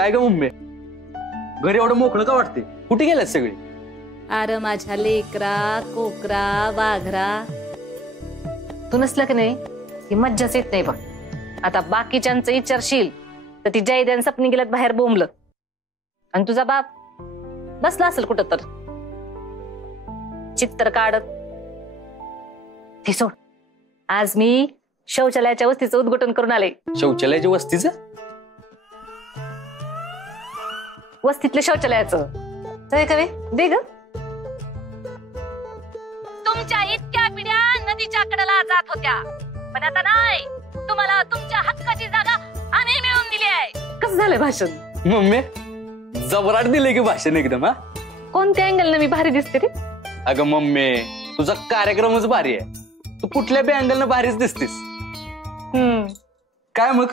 काय ग मम्मी, घरी एवढं मोकळं का वाटते? कुठे गेल्यात सगळी? अरे माझ्या लेकरा कोकरा वाघरा, तू नसलं की नाही ही मज्जाच येत नाही बघ. आता बाकीच्यांचं विचारशील तर ती जयद्यान सपनी गेल्यात बाहेर बोंबलं, आणि तुझा बाप बसला असेल कुठं तर चित्तर काढत. ते सोड, आज मी शौचालयाच्या वस्तीचं उद्घाटन करून आले. शौचालयाच्या वस्तीचं? वस्तीतल्या शौचालयाचं कवे दे ग. तुमच्या इतक्या पिढ्या नदीच्या कडेला जात होत्या, पण आता नाही. तुम्हाला तुमच्या हक्काची जागा आम्ही मिळवून दिली आहे. कसं झालंय भाषण? मम्मी जबराट दिले की भाषण एकदम. हा, कोणत्या अँगलनं मी भारी दिसते रे? अगं मम्मी, तुझा कार्यक्रमच भारी आहे. तू कुठल्या बी अँगलनं भारीच दिसतीस. काय मग,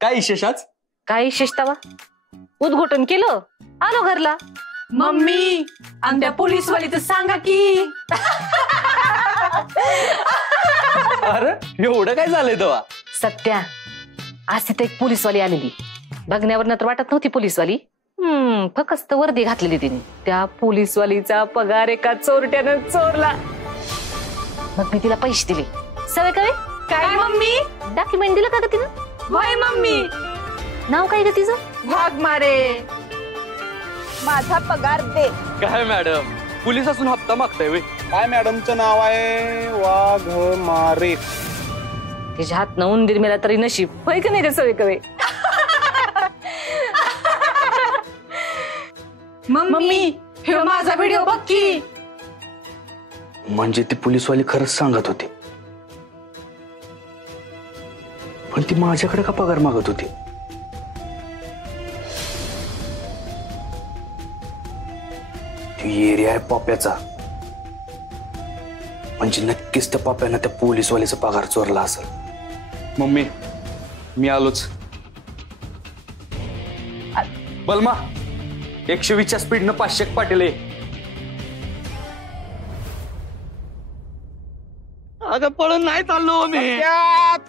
काय विशेष आज? काय विशेषता? उद्घाटन केलं, आलो घरला. मम्मी आणि त्या पोलीसवाली तर सांगा की. अरे एवढं काय झालंय तेव्हा? सत्या, आज तिथे एक पोलीसवाली आलेली. बघण्यावर तर वाटत नव्हती पोलीसवाली. फक्त वर्दी घातलेली तिने. त्या पोलीसवालीचा पगार एका चोरट्यानं चोरला. मग मी तिला पैसे दिले. सवय काय? काय मम्मी? डॉक्युमेंट दिलं का ग तिनं? होय मम्मी. नाव काय ग तिचं? वाघमारे. माझा पगार दे. काय मॅडम, पोलीस असून हप्ता मागताय वे? काय मॅडमचं नाव आहे? वाघमारे. तिच्या हात न उंदीर मेला तरी नशीब. होय का नाही रे सवय कवे? मम्मी हे माझा व्हिडिओ बघ की. म्हणजे ती पोलीसवाली खरंच सांगत होती, पण ती माझ्याकडे का पगार मागत होती? एरिया आहे पॉप्याचा, म्हणजे नक्कीच त्या पॉप्यानं त्या पोलीसवालीचा पगार चोरला असेल. मम्मी मी आलोच. बलमा 120च्या स्पीडनं 500 पाटील. अगं पळून नाही चाललो मी.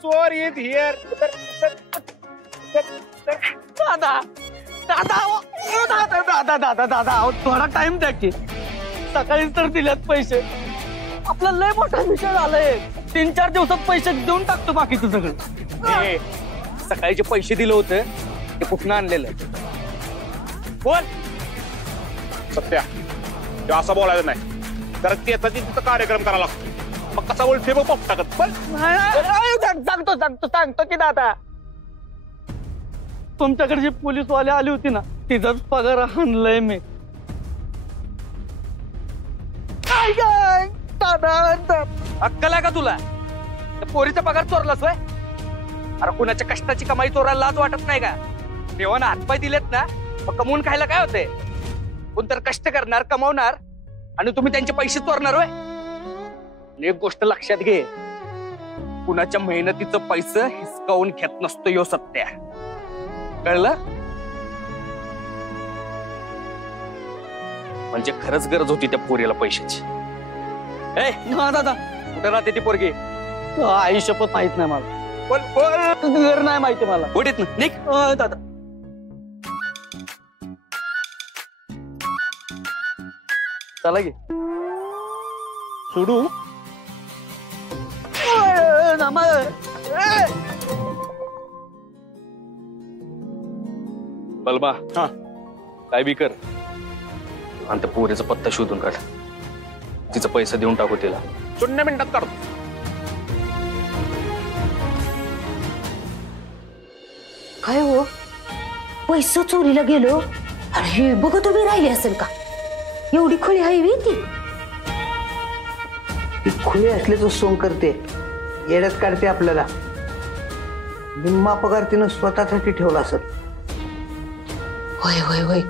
चोर येत हिअर. दादा दादा दादा दादा दादा, थोडा टाइम द्या की. सकाळीच तर दिल्यात पैसे. आपला लय मोठा विषय झालाय. 3-4 दिवसात पैसे देऊन टाकतो बाकीचं सगळं. सकाळी जे पैसे दिले होते ते कुठनं आणलेलं? बोल सत्या, ते असं बोलायचं नाही. तर त्याचा तिथं कार्यक्रम करायला लागतो. मग कसा बोलते बघ पप्पा टाकत. पण सांगतो की दादा, तुमच्याकडे जी पोलीसवाले आली होती ना, तिचाच पगार आणलाय मी. अक्कल आहे का तुला? पोरीचा पगार चोरलास वय? अरे कुणाच्या कष्टाची कमाई चोरायला लाज वाटत नाही का? देवानं हातपाय दिलेत ना, मग कमवून खायला काय होते? कोणतर कष्ट करणार, कमावणार, आणि तुम्ही त्यांचे पैसे चोरणार वय? एक गोष्ट लक्षात घे, कुणाच्या मेहनतीचं पैसे हिसकावून घेत नसतो यो सत्या. कळलं? म्हणजे खरंच गरज होती त्या पोरीला पैशाची. दादा कुठे राहते ती पोरगी? आई शपथ माहित नाही मला. घर नाही माहिती मला. कुठेत ना निक दादा. चला गे सोडू. बलमा काय बी कर, आणि त्या पोरीचा पत्ता शोधून काढ. तिचा पैसा देऊन टाकू तिला. 0 मिनिटात काढतो. काय हो, पैसा चोरीला गेलो आणि हे बघत उभी राहिली असेल का? एवढी खोली हवी ती. खुले असल्याचं सोंग करते, येड्यात काढते आपल्याला. निम्मा पगार तिनं स्वतःसाठी ठेवला असेल. होय होय होय,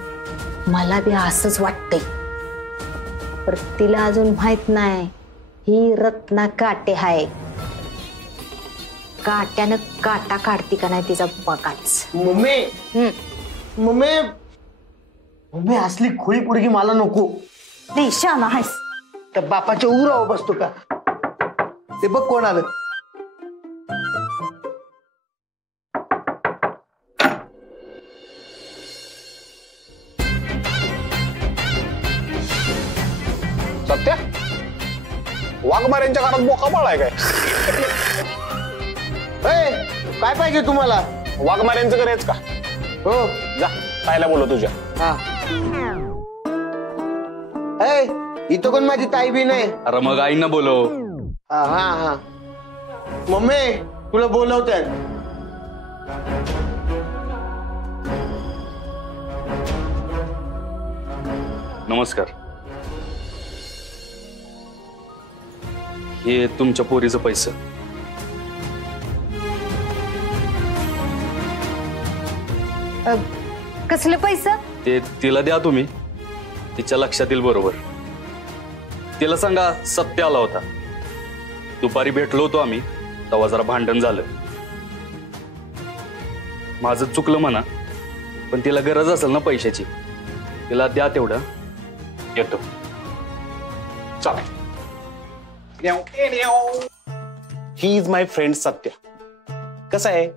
मला बी असंच वाटतंय. पर तिला अजून माहित नाही ही रत्ना काटे हाय. काट्यानं काटा काढती का नाही तिचा बघाच. मम्मी मम्मी मम्मी, असली खुळी पोरगी मला नको. देशान आहेस त्या बापाच्या उरावर बसतो का? ते बघ कोण आलं. वाघमाऱ्यांच्या घरात बोका बाळाय काय? काय पाहिजे तुम्हाला? वाघमाऱ्यांचं करायच का? हो जा ताईला बोलव तुझ्या. हा. इथं कोण माझी ताई बी नाही. अरे मग आईंना बोलव. हा हा हा. मम्मी तुला बोलवतात. नमस्कार. हे तुमच्या पोरीचं पैसे. कसले पैसे? ते तिला द्या तुम्ही, तिच्या लक्षात येईल बरोबर. तिला सांगा सत्य आला होता. दुपारी भेटलो होतो आम्ही, तेव्हा जरा भांडण झालं. माझं चुकलं म्हणा, पण तिला गरज असेल ना पैशाची. तिला द्या तेवढं. येतो. चला. He is my friend Satya. कसं आहे,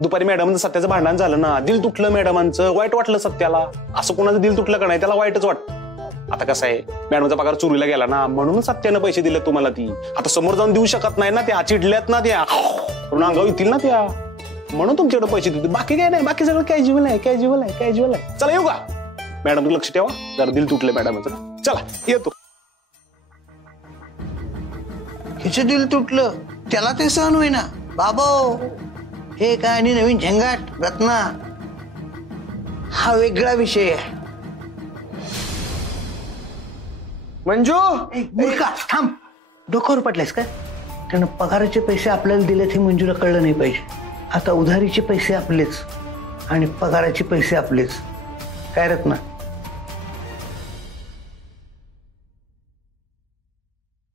दुपारी मॅडमचं सत्याचं भांडण झालं ना, दिल तुटलं मॅडमांचं, वाईट वाटलं सत्याला. असं कोणाचं दिल तुटलं का नाही, त्याला वाईटच वाटतं. आता कसं आहे, मॅडमचा पगार चोरीला गेला ना, म्हणून सत्यानं पैसे दिले तुम्हाला. ती आता समोर जाऊन देऊ शकत नाही ना, त्या चिडल्यात ना, त्या अंगावर येतील ना त्या, म्हणून तुमच्याकडे पैसे देते. बाकी काय नाही, बाकी सगळं कॅज्युअल आहे, कॅज्युअल आहे, कॅज्युअल आहे. चला येऊ का? मॅडम लक्ष ठेवा, जरा दिल तुटलं मॅडमचं. चला येतो. हिचं दिल तुटलं, त्याला ते सहन होईना. बाबा हे काय आणि नवीन झंगाट रत्ना, हा वेगळा विषय आहे. मंजू मूर्खा, थांब. डोक्यावर पडलायस का? त्यानं पगाराचे पैसे आपल्याला दिलेत हे मंजूला कळलं नाही पाहिजे. आता उधारीचे पैसे आपलेच आणि पगाराचे पैसे आपलेच. काय रत्ना?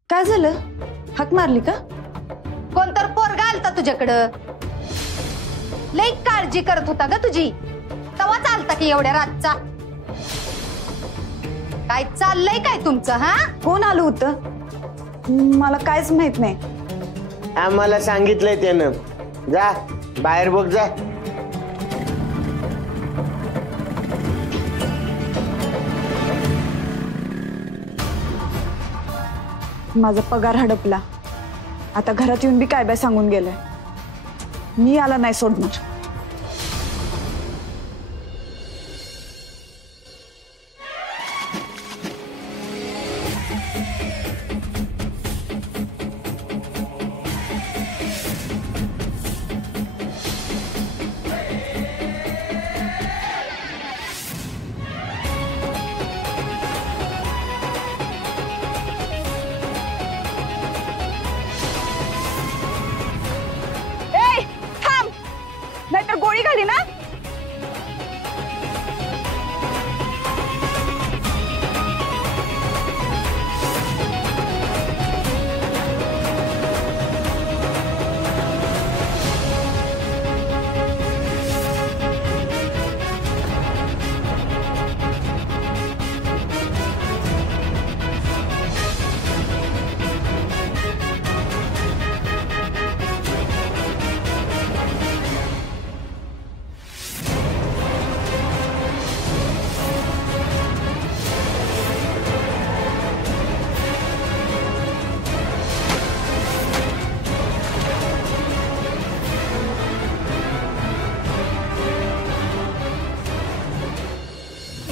काय झालं? हाक मारली का? कोणतर पोरगा आलता तुझ्याकडं, लई काळजी करत होता ग तुझी. तवा चालता की एवढ्या रातचा? काय चाललंय काय तुमचं? हा, कोण आलं होतं? मला कायच माहित नाही. आम्हाला सांगितलंय त्यानं. जा बाहेर बघ जा. माझा पगार हडपला. आता घरात येऊन बी काय बाय सांगून गेलाय. मी याला नाही सोडणार. नाहीतर गोळी घाली ना.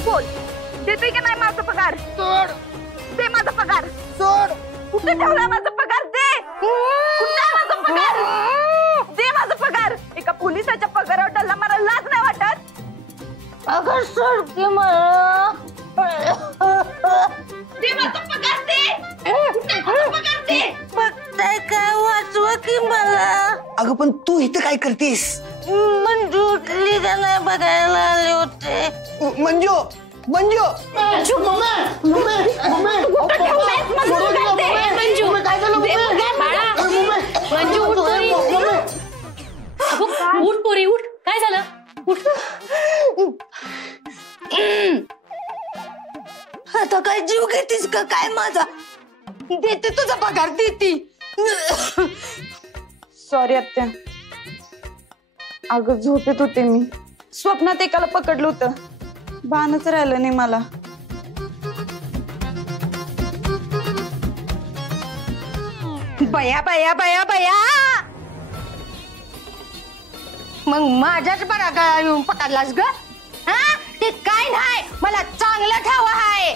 बोल, देतोय का नाही माझा पगार? सोड. दे माझा पगार. सोड. कुठे ठेवला माझा पगार? दे. कुठे माझा पगार? दे माझा पगार. एका पोलिसाच्या पगारावर डल्ला मारायला लाज नाही वाटत? अगं सोड की मला. दे माझा पगार. दे. कुठे माझा पगार? दे. बघताय काय, वाचवा की मला. अगं पण तू इथं काय करतेस? मंजू उठली का नाही बघायला आले होते. मंजू मंजू उठ पोरी उठ. काय झालं? उठ. आता काय जीव घेतीस का काय माझा? देते तुझा पगार, देते. सॉरी आत्या. अगं झोपेत होते मी. स्वप्नात एकाला पकडलं होतं. भानच राहिलं नाही मला. बया बया बया बया, मग माझ्याच बरा येऊन पकडलास ग? हा, ते काय नाही, मला चांगलं ठाव आहे.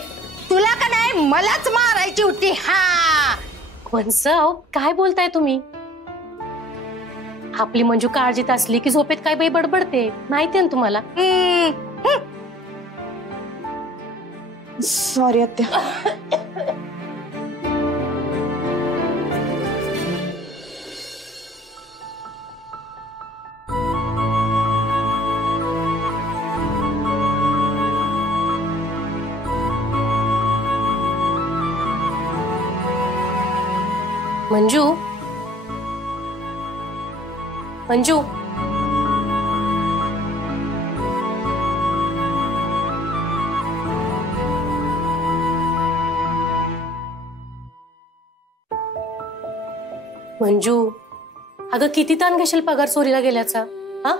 तुला का नाही मलाच मारायची होती. हा वंसव, काय बोलताय तुम्ही? आपली मंजू काळजीत असली की झोपेत काय बाई बडबडते, माहितीये ना तुम्हाला. सॉरी आत्या. मंजू, मंजू, मंजू, अगं किती ताण घेशील पगार चोरीला गेल्याचा? हा,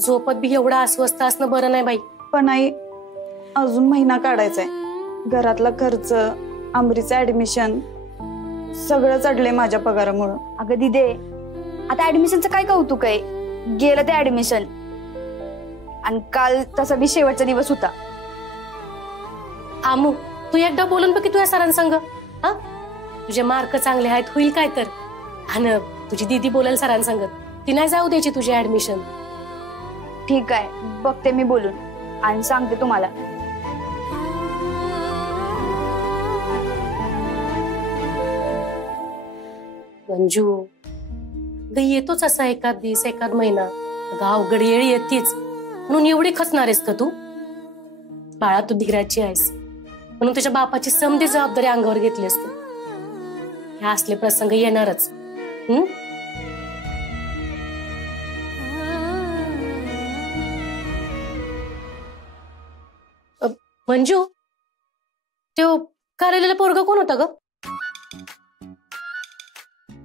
झोपत बी एवढा अस्वस्थ असणं बरं नाही बाई. पण आई, अजून महिना काढायचाय. घरातला खर्च, अमरीचं ऍडमिशन सगळं चढलंय माझ्या पगारामुळं. अगं दिदे, आता ऍडमिशनचं काय कौतुक आहे? गेलं ते ऍडमिशन, आणि काल तसा बी शेवटचा दिवस होता. आमू, तू एकदा बोलून बघ की तुझ्या सरांसंग. हा, तुझे मार्क चांगले आहेत, होईल काय तर. आणि तुझी दीदी बोलेल सरांसंग, ती नाही जाऊ द्यायची तुझी ऍडमिशन. ठीक आहे, बघते मी बोलून आणि सांगते तुम्हाला. मंजू, ग येतोच असा एखाद दिवस, एखाद महिना. अवघड येळ येतीच, म्हणून एवढी खचणार आहेस का तू? बाळा, तू धीराची आहेस, म्हणून तुझ्या बापाची समधी जबाबदारी अंगावर घेतलीस तू. ह्या असले प्रसंग येणारच. मंजू, तो कार्यालयाला पोरगा कोण होता ग?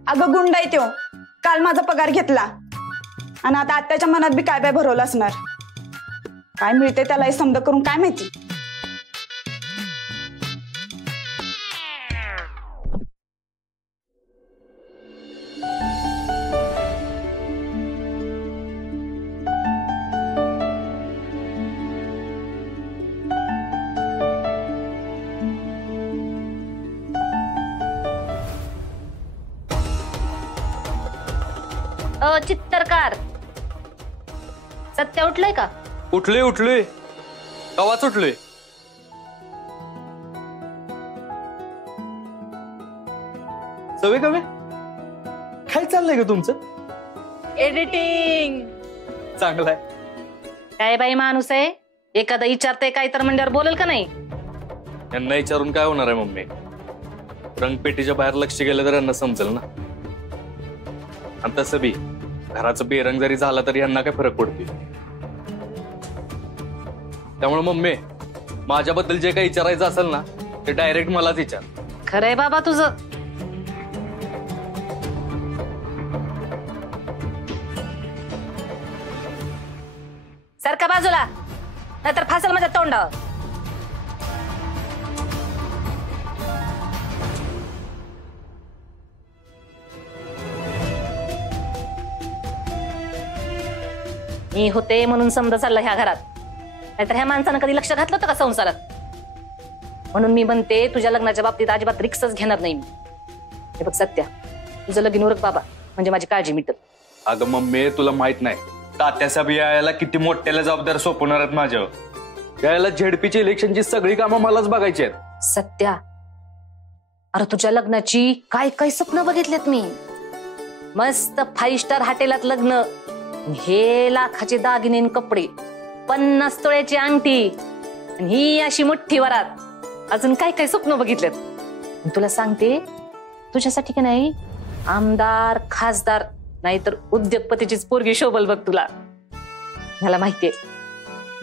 अगं गुंड आहे त्यो. काल माझा पगार घेतला आणि आता आत्याच्या मनात बी काय भरवलं असणार. काय मिळते त्याला समज करून काय माहिती. चित्तरकार सत्य उठलंय का? उठले उठले, कवाच उठले. सवय कवे काय चाललंय का तुमचं? एडिटिंग. चांगलं आहे. काय बाई माणूस आहे, एखादा विचारते काय तर म्हणल्यावर बोलेल का नाही? यांना विचारून काय होणार आहे मम्मी? रंगपेटीच्या बाहेर लक्ष गेलं तर यांना समजेल ना. आणि तसं बी घराचं बेरंग जरी झाला तरी यांना काय फरक पडते. त्यामुळे मम्मी, माझ्याबद्दल जे काही विचारायचं असेल ना ते डायरेक्ट मलाच विचार. खरंय बाबा तुझं. सारखा बाजूला, नाहीतर फासल माझ्या तोंडावर. मी होते म्हणून समजा चालला ह्या घरात, नाहीतर ह्या माणसानं कधी लक्ष घातलं होतं का संसारात? म्हणून मी म्हणते, तुझ्या लग्नाच्या बाबतीत अजिबात रिक्सच घेणार नाही मी. हे बघ सत्या, तुझं लगीन उरक बाबा, म्हणजे माझी काळजी मिटत. अगं मम्मी, तुला माहित नाही तात्यासाहेब यायला किती मोठ्याला जबाबदार सोपवणार आहेत माझ्यावर. यायला झेडपीची इलेक्शनची सगळी कामं मलाच बघायची आहेत. सत्या, अरे तुझ्या लग्नाची काय काय स्वप्न बघितलेत मी. मस्त 5 स्टार हॉटेलात लग्न, हे लाखाचे दागिने कपडे, 50 तोळ्याची अंगठी, ही अशी मोठी वरात. अजून काय काय स्वप्न बघितलेत. तुला सांगते, तुझ्यासाठी का नाही आमदार खासदार नाहीतर उद्योगपतीचीच पोरगी शोभल बघ तुला. मला माहितीये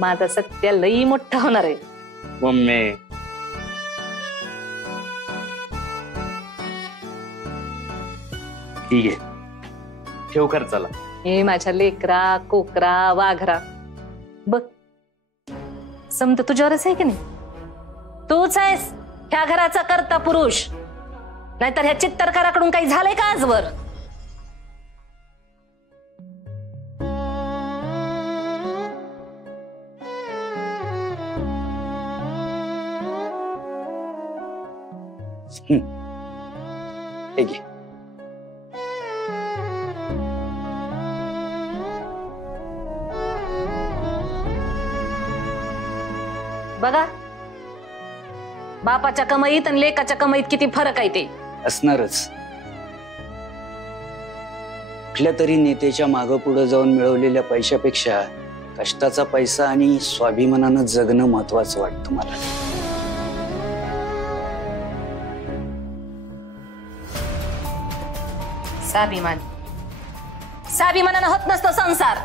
माझा सत्या लई मोठा होणार आहे. मम्मी, ठीक आहे, ठेव खर्चाला. हे माझ्या लेकरा कोकरा वाघरा बघ, समज तुझ्यावरच आहे की नाही. तूच आहेस ह्या घराचा कर्ता पुरुष. नाहीतर ह्या चित्तरकाराकडून काही झालंय का आजवर? हे घे. बघा, बापाच्या कमाईत आणि लेकाच्या कमाईत किती फरक आहे ते. असणारच. कुठल्या तरी नेत्याच्या मागं पुढे जाऊन मिळवलेल्या पैशापेक्षा कष्टाचा पैसा आणि स्वाभिमानानं जगणं महत्वाचं वाटतं मला. स्वाभिमानानं होत नसतो संसार.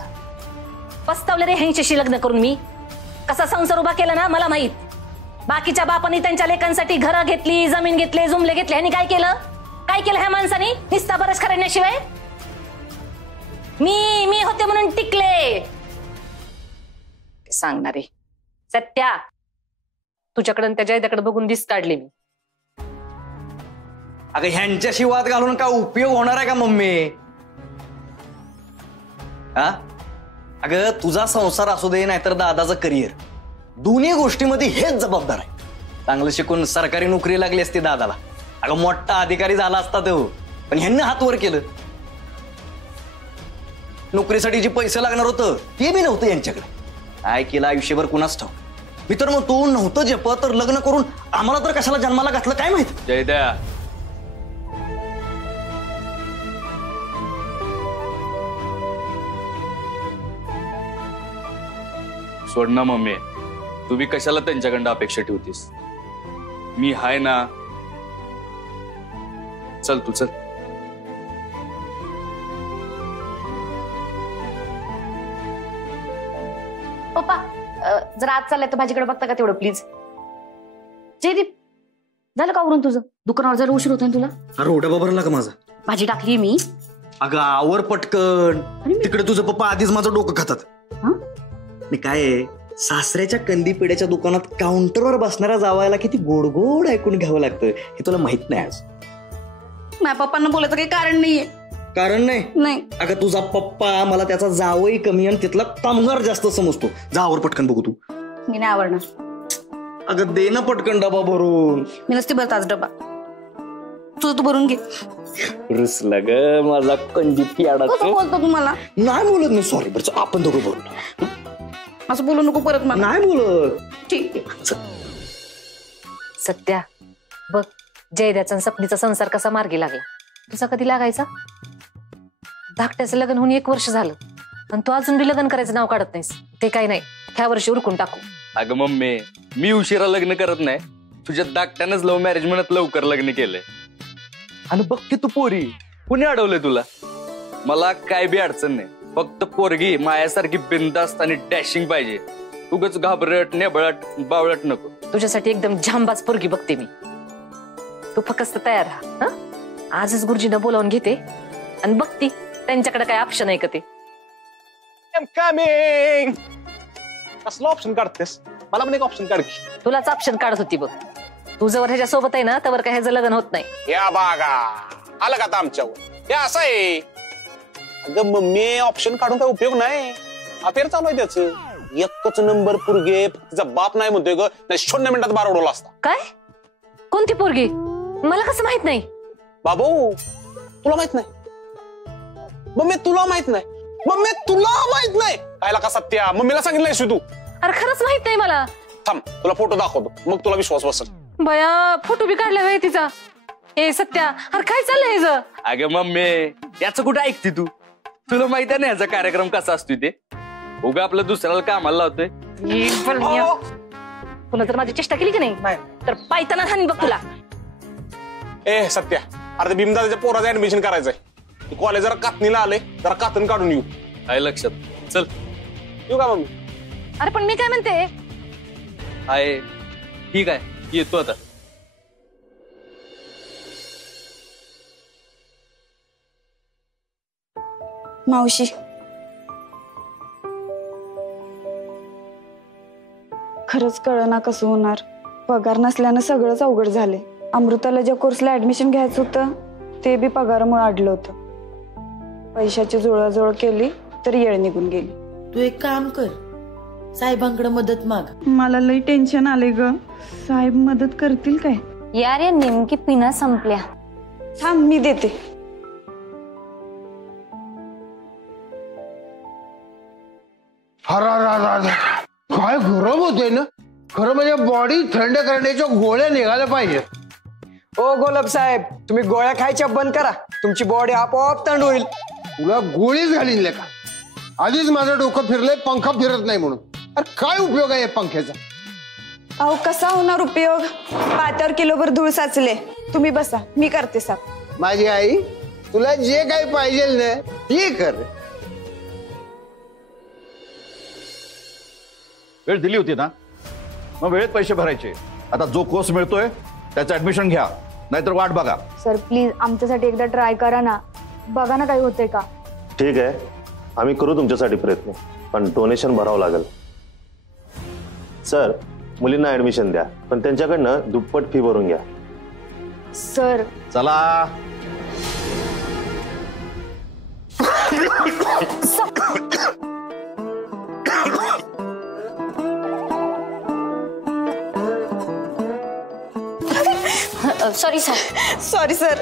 पस्तावले रे ह्यांच्याशी लग्न करून मी. कसा संसार उभा केला ना मला माहित. बाकीच्या बापांनी त्यांच्या लेकांसाठी घरं घेतली, जमीन घेतले, जुमले घेतले. ह्यांनी काय केलं? काय केलं ह्या माणसानी? निस्ता बरस करण्याशिवाय. मी होते म्हणून टिकले सांगणारे. सत्या, तुझ्याकडे त्याच्या त्याकडे बघून दिस काढले मी. अगं ह्यांच्याशी वाद घालून काय उपयोग होणार आहे का मम्मी? हा, अगं तुझा संसार असू दे नाहीतर दादाचं करिअर, दोन्ही गोष्टीमध्ये हेच जबाबदार आहे. चांगलं शिकून सरकारी नोकरी लागली असती दादाला, अगं मोठा अधिकारी झाला असता तो. पण ह्यांनी हात वर केलं. नोकरीसाठी जे पैसे लागणार होतं ते बी नव्हतं यांच्याकडे. काय केलं आयुष्यभर कुणाच ठाऊक. मी तर मग तो नव्हतं जप तर लग्न करून आम्हाला तर कशाला जन्माला घातलं काय माहित. जयद्या, सोड ना मम्मी, तू बी कशाला त्यांच्याकडं अपेक्षा ठेवतीस. मी हाय ना. चल तू चल. पप्पा, जरा आज चाललंय तर भाजीकडे बघता का तेवढं प्लीज. जयदीप, झालं का आवरून तुझं? दुकानावर जरा उशीर होतोय तुला. अरे डबा भरला का माझा? भाजी टाकली मी. अगं आवर पटकन. तिकडे तुझं पप्पा आधीच माझं डोकं खातात. मी काय आहे, सासऱ्याच्या कंदी पेड्याच्या दुकानात काउंटरवर बसणाऱ्या जावायला किती गोड गोड ऐकून घ्यावं लागतं हे तुला माहित नाही. आज माझ्या पप्पांना बोलायचं काही कारण नाहीये. कारण नाही. अगं तुझा पप्पा मला त्याचा जावई कमी आणि तिथला कामगार जास्त समजतो. जावर पटकन बघू तू. मी नाही आवडणार. अगं दे ना पटकन डबा भरून. मी नसते भरत आज डबा. तुझं तू भरून घे. रुसला ग माझा कंदी प्याडा. बोलतो तुम्हाला नाही बोलत मी. सॉरी बरं, आपण दोघं भरून. असं बोलू नको परत. मला नाही बोलत. ठीक आहे. सत्या बघ, जयद्याचा आणि सपनीचा संसार कसा मार्गी लागला. तुझा कधी लागायचा? धाकट्याचं लग्न होऊन 1 वर्ष झालं आणि तू अजून बी लग्न करायचं नाव काढत नाहीस. ते काही नाही, ह्या वर्षी उरकून टाकू. अगं मम्मी, मी उशिरा लग्न करत नाही. तुझ्या धाकट्यानंच लव्ह मॅरेज म्हणत लवकर लग्न केलंय. आणि बघ की तू पोरी, कुणी अडवलंय तुला? मला काय बी अडचण नाही. फक्त पोरगी मायासारखी बिनधास्त आणि डॅशिंग पाहिजे. उगाच घाबरट, नेबळट, बावळट नको. तुझ्यासाठी एकदम झांबाच पोरगी बघते मी. तू फक्त तयार राहा. आजच गुरुजींना बोलावून घेते आणि बघती त्यांच्याकडे काय ऑप्शन आहे का ते. कसलं ऑप्शन काढतेस? मला पण एक ऑप्शन काढ. तुलाच ऑप्शन काढत होती बघ. तू जवळ ह्याच्या सोबत आहे ना त्यावर काय ह्याचं लग्न होत नाही. या बागा आलं का आता आमच्यावर? हे असं आहे. अगं मम्मी, ऑप्शन काढून काय उपयोग नाही. अफेअर चालू आहे त्याच. एकच नंबर पोरगे. तिचा बाप नाही म्हणतोय ग, नाही 0 मिनिटात बार उडवला असता. काय? कोणती पोरगी? मला कसं माहित नाही? बाबू तुला माहित नाही? मम्मी तुला माहित नाही? मम्मी तुला माहित नाही? कायला का सत्या, मम्मीला सांगितलंयस तू? अरे खरंच माहित नाही मला. थांब तुला फोटो दाखवतो, मग तुला विश्वास बसेल. बया, फोटो बी काढला आहे तिचा. ए सत्या, अरे काय चाललंय ह्याचं? अगं मम्मी, याचं कुठं ऐकते तू? तुला माहित आहे ना याचा कार्यक्रम कसा असतो ते? उगा आपलं दुसऱ्याला कामाला लावतोय. तुला जर माझी चेष्टा केली की नाही तर पायताना हानी बघ तुला. ए सत्या, अरे ते भीमदादाच्या पोराचं ऍडमिशन करायचंय. कॉलेज जरा कातणीला आले, जरा कातण काढून येऊ. आहे लक्षात. चल येऊ का मम्मी? अरे पण मी काय म्हणते, आहे ठीक आहे, येतो आता. मावशी, खरंच कळना कसं होणार. पगार नसल्यानं सगळंच अवघड झाले. अमृताला ज्या कोर्सला ऍडमिशन घ्यायचं होतं ते बी पगारामुळे अडलं होतं. पैशाची जुळवाजुळव केली तर येळ निघून गेली. तू एक काम कर, साहेबांकडे मदत माग. मला लई टेन्शन आले ग. साहेब मदत करतील काय? यार या नेमकी पिना संपल्या. थांब मी देते. काय गरम होते ना. खरं म्हणजे बॉडी थंड करण्याच्या गोळ्या निघाल्या पाहिजे. ओ गोलब साहेब, तुम्ही गोळ्या खायच्या बंद करा, तुमची बॉडी आपोआप थंड होईल. तुला गोळीच घालीन का? आधीच माझं डोकं फिरलंय, पंखा फिरत नाही म्हणून. अरे काय उपयोग आहे पंख्याचा? अहो कसा होणार उपयोग? पात्यावर किलोभर धूळ साचले. तुम्ही बसा, मी करते साफ. माझी आई, तुला जे काही पाहिजे ना ते कर. वेळ दिली होती ना, मग वेळेत पैसे भरायचे. आता जो कोर्स मिळतोय त्याचं ऍडमिशन घ्या, नाहीतर वाट बघा. सर प्लीज आमच्यासाठी एकदा ट्राय करा ना, बघा ना काही होते का. ठीक आहे, आम्ही करू तुमच्यासाठी प्रयत्न, पण डोनेशन भरावं लागेल. सर मुलींना ऍडमिशन द्या, पण त्यांच्याकडनं दुप्पट फी भरून घ्या. सर चला. Sorry sir. Sorry sir.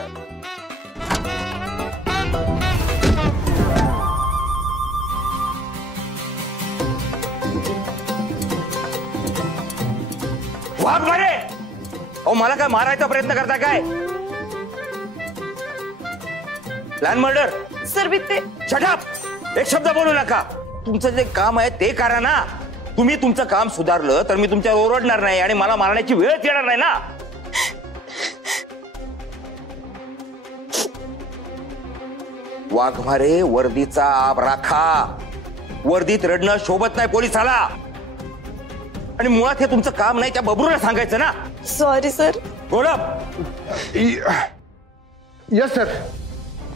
वाघ मारे. अहो मला काय मारायचा प्रयत्न करता काय? Plan murder. सर मी ते शट अप. एक शब्द बोलू नका. तुमचं जे काम आहे ते करा ना. तुम्ही तुमचं काम सुधारलं तर मी तुमच्यावर ओरडणार नाही आणि मला मारण्याची वेळच येणार नाही ना. वाघमारे, वर्दीचा आब राखा. वर्दीत रडणं शोभत नाही पोलिसाला. आणि मुळात हे तुमचं काम नाही, त्या बबरूला सांगायचं ना. Sorry sir. गोलब. Yes sir.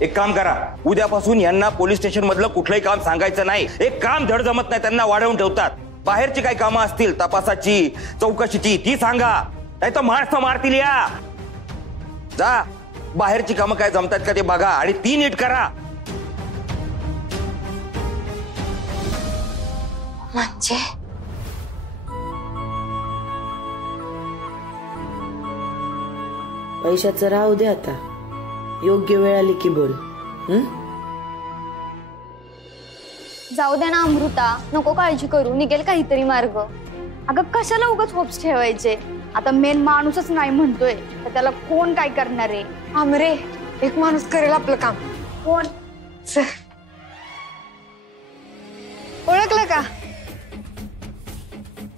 एक काम करा, उद्यापासून यांना पोलीस स्टेशन मधलं कुठलंही काम सांगायचं नाही. एक काम धड जमत नाही, त्यांना वाढवून ठेवतात. बाहेरची काही कामं असतील तपासाची, चौकशीची, ती सांगा. नाही तर माणसं मारतील. या जा, बाहेरची कामं काय जमतात का ते बघा आणि ती नीट करा. म्हणजे पैशाचं राहू दे आता, योग्य वेळ आली की बोल. जाऊ द्या ना अमृता, नको काळजी करू, निघेल काहीतरी मार्ग. अगं कशाला उगाच होप्स ठेवायचे? आता मेन माणूसच नाही म्हणतोय तर त्याला कोण काय करणार आहे? आमरे, एक माणूस करेल आपलं काम. कोण? ओळखलं का?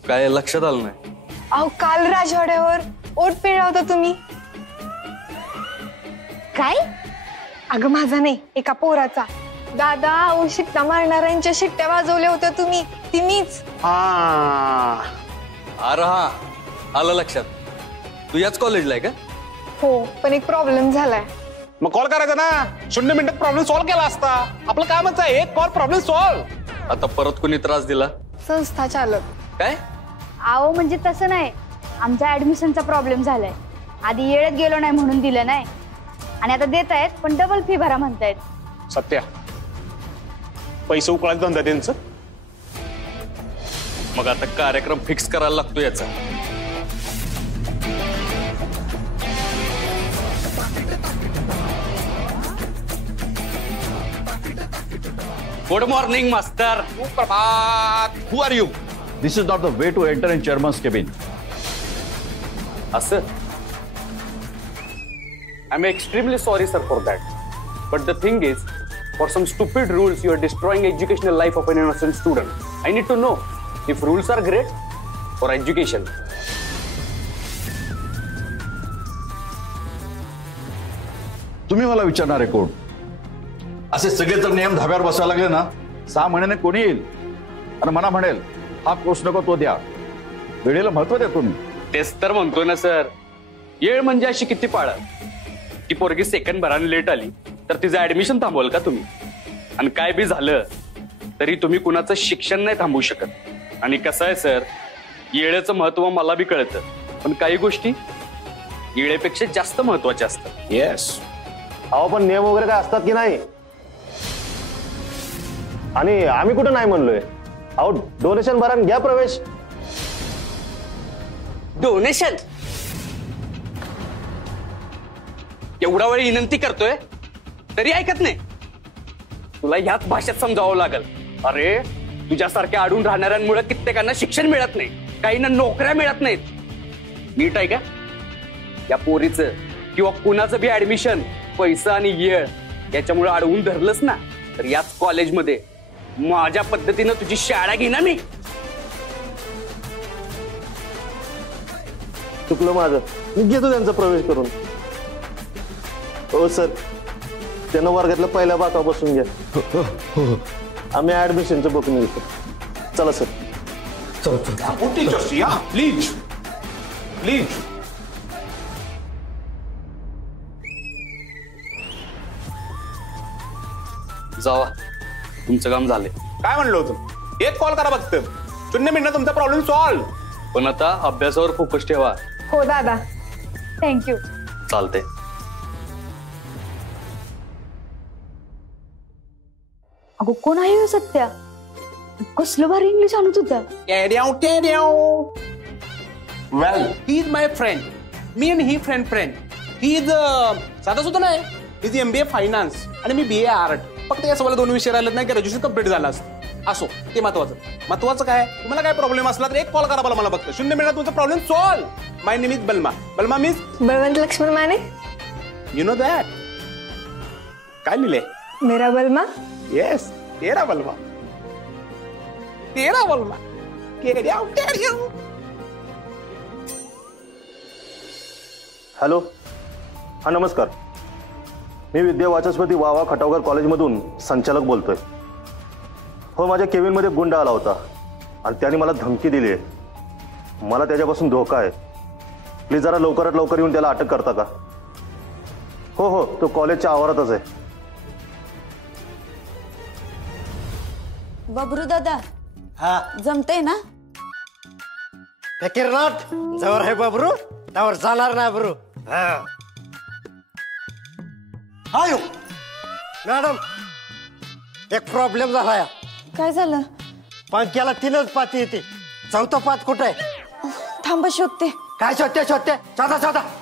काय लक्षात आलं नाही? अहो काल राजवाड्यावर ओट पिळला होता तुम्ही. काय? अगं माझा नाही, एका पोराचा. दादा, अहो शिट्ट्या मारणाऱ्यांच्या शिट्ट्या वाजवल्या होत्या तुम्ही. ती मीच. अरे हा, आलं लक्षात. तू याच कॉलेजला आहे का? हो, पण एक प्रॉब्लेम झालाय. मग कॉल करायचा ना, 0 मिनिटात प्रॉब्लेम सॉल्व्ह केला असता. आपलं कामच आहे, एक कॉल प्रॉब्लेम सॉल्व्ह. आता परत कोणी त्रास दिला? संस्था चालक. काय? अहो म्हणजे तसं नाही, आमच्या ऍडमिशनचा प्रॉब्लेम झालाय. आधी येळेत गेलो नाही म्हणून दिलं नाही, आणि आता देत आहेत पण डबल फी भरा म्हणतायत. सत्या, पैसे उकळायचं धंदा त्यांचं. मग आता कार्यक्रम फिक्स करायला लागतो याचा. Good morning master. Who are you? This is not the way to enter in chairman's cabin. असं? I'm extremely sorry, sir, for that. But the thing is, for some stupid rules, you are destroying educational life of an innocent student. I need to know if rules are great for education. तुम्ही मला विचारणारे कोण? असे सगळे जर नियम धाब्यावर बसायला लागले ना, 6 महिन्याने कोणी येईल आणि मला म्हणेल हा कोर्स नको तो द्या. वेळेला महत्व द्या तुम्ही. तेच तर म्हणतोय ना सर. येळ म्हणजे अशी किती पाळ. ती पोरगी सेकंड भराने लेट आली तर तिचं ऍडमिशन थांबवाल का तुम्ही? आणि काय बी झालं तरी तुम्ही कुणाचं शिक्षण नाही थांबवू शकत. आणि कसं आहे सर, येळेचं महत्व मला बी कळतं, पण काही गोष्टी येळेपेक्षा जास्त महत्वाचे असतात. येस. अहो पण नियम वगैरे काय असतात की नाही? आणि आम्ही कुठं नाही म्हणलोय. अहो डोनेशन भरा घ्या प्रवेश. डोनेशन? एवढा वेळ विनंती करतोय तरी ऐकत नाही. तुला ह्याच भाषेत समजावं लागल. अरे तुझ्यासारख्या अडून राहणाऱ्यांमुळे कित्येकांना शिक्षण मिळत नाही, काहींना नोकऱ्या मिळत नाहीत. नीट आहे का? या पोरीचं किंवा कुणाचं बी ऍडमिशन पैसा आणि येळ याच्यामुळे अडवून धरलंस ना, तर याच कॉलेजमध्ये माझ्या पद्धतीनं तुझी शाळा घेईना मी. चुकलं माझं, मी घेतो त्यांचा प्रवेश करून. हो सर, त्यांना वर्गातल्या पहिल्या बाका बसून घ्या. आम्ही ऍडमिशनचं बुकिंग घेतो. चला सर. Please please. जावा, तुमचं काम झालंय. काय म्हणलं होतं? एक कॉल करा फक्त, 0 मिनिटात तुमचा प्रॉब्लेम सॉल्व. पण आता अभ्यासावर फोकस ठेवा. हो दादा, थँक्यू. चालते. अगो कोण आहे हो सत्या? कसलं भारी इंग्लिश आणत होता. वेल, ही इज माय फ्रेंड. मी आणि ही फ्रेंड. ही इज साधा सुद्धा नाही. ही इज MBA फायनान्स आणि मी BA आर्ट. फक्त या सवाला 2 विषय राहिलेत नाही, ग्रॅज्युएशन कम्प्लीट झालं असतं. असो, ते महत्वाचं काय, तुम्हाला काय प्रॉब्लेम असला तर एक कॉल करा मला फक्त. 0 मिनिटात तुमचा problem solve. My name is Balma. Balma means Balwant Laxman Mane. You know that. काय लिहिले? मेरा बलमा. येस, तेरा बल्मा. हॅलो, हा नमस्कार. मी विद्या वाचस्पती वावा खटावकर कॉलेजमधून संचालक बोलतोय. हो, माझ्या केबिनमध्ये गुंड आला होता आणि त्याने मला धमकी दिली आहे. मला त्याच्यापासून धोका आहे. प्लीज जरा लवकरात लवकर येऊन त्याला अटक करता का? हो, तो कॉलेजच्या आवारातच आहे. बबरू दादा, हा जमतंय ना? फकीर नॉट. जवळ आहे बबरू, त्यावर जाणार नाही बरू. हायो मॅडम, एक प्रॉब्लेम झाला. काय झालं? पंख्याला 3च पाती येते. 4थं पात कुठे आहे? थांबा, शोधते. काय शोधते? शोधा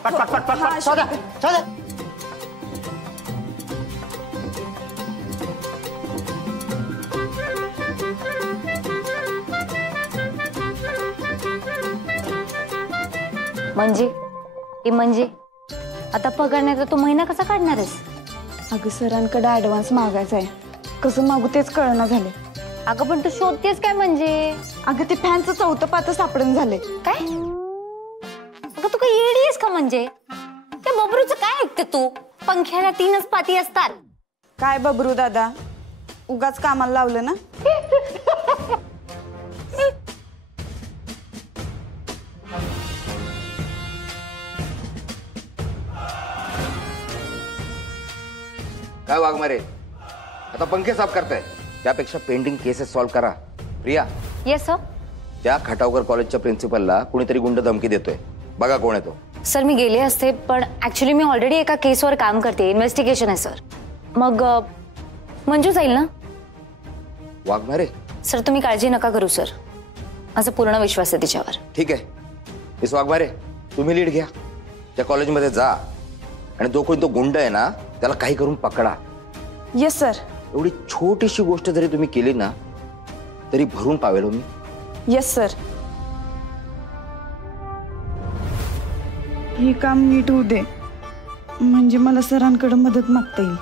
पट शोधा. म्हणजे आता पगार नाही तर तू महिना कसा काढणार आहेस? अगं सरांकडे ऍडव्हान्स मागायचा आहे. कसं मागू तेच कळना झाले. अगं पण तू शोधतेस काय म्हणजे? अगं ते फॅनचं 4थं पात सापडून झाले. काय? अगं तू काही येडी आहेस का म्हणजे? त्या बबरूचं काय ऐकते तू? पंख्याला 3च पाती असतात. काय बबरू दादा, उगाच कामाला लावलं ना? काय वाघमारे, आता पंखे साफ करताय, त्यापेक्षा पेंडिंग केसेस सॉल्व करा. प्रिया. Yes sir. त्या खटावकर कॉलेजच्या प्रिन्सिपलला कुणीतरी गुंड धमकी देतोय, बघा कोण आहे तो. सर मी गेले असते, पण ऍक्च्युली मी ऑलरेडी एका केसवर काम करते. इन्व्हेस्टिगेशन आहे सर. मग मंजू जाईल ना? वाघमारे. सर तुम्ही काळजी नका करू सर, माझा पूर्ण विश्वास आहे तिच्यावर. ठीक आहे मिस वाघमारे, तुम्ही लीड घ्या. त्या कॉलेजमध्ये जा आणि जो कोणी तो गुंड आहे ना त्याला काही करून पकडा. Yes sir. एवढी छोटीशी गोष्ट जरी तुम्ही केली ना तरी भरून पावेल मी. Yes sir. हे काम नीट होऊ दे, म्हणजे मला सरांकडे मदत मागता येईल.